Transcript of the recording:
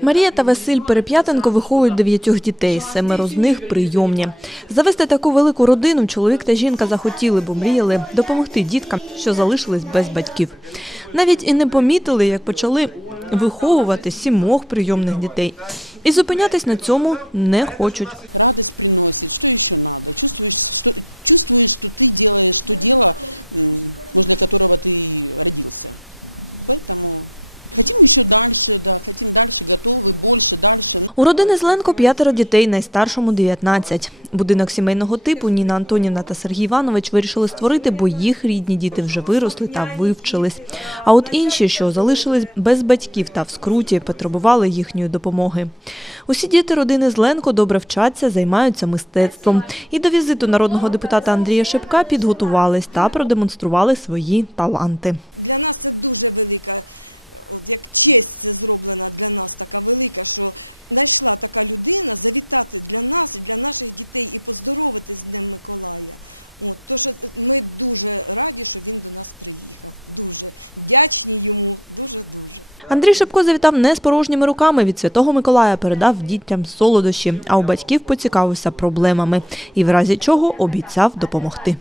Марія та Василь Переп'ятенко виховують дев'ятьох дітей, семеро з них прийомні. Завести таку велику родину чоловік та жінка захотіли, бо мріяли допомогти діткам, що залишились без батьків. Навіть і не помітили, як почали виховувати сімох прийомних дітей. І зупинятись на цьому не хочуть. У родини Зленко п'ятеро дітей, найстаршому 19. Будинок сімейного типу Ніна Антонівна та Сергій Іванович вирішили створити, бо їх рідні діти вже виросли та вивчились. А от інші, що залишились без батьків та в скруті, потребували їхньої допомоги. Усі діти родини Зленко добре вчаться, займаються мистецтвом. І до візиту народного депутата Андрія Шипка підготувались та продемонстрували свої таланти. Андрій Шипко завітав не з порожніми руками. Від Святого Миколая передав дітям солодощі, а у батьків поцікавився проблемами і в разі чого обіцяв допомогти.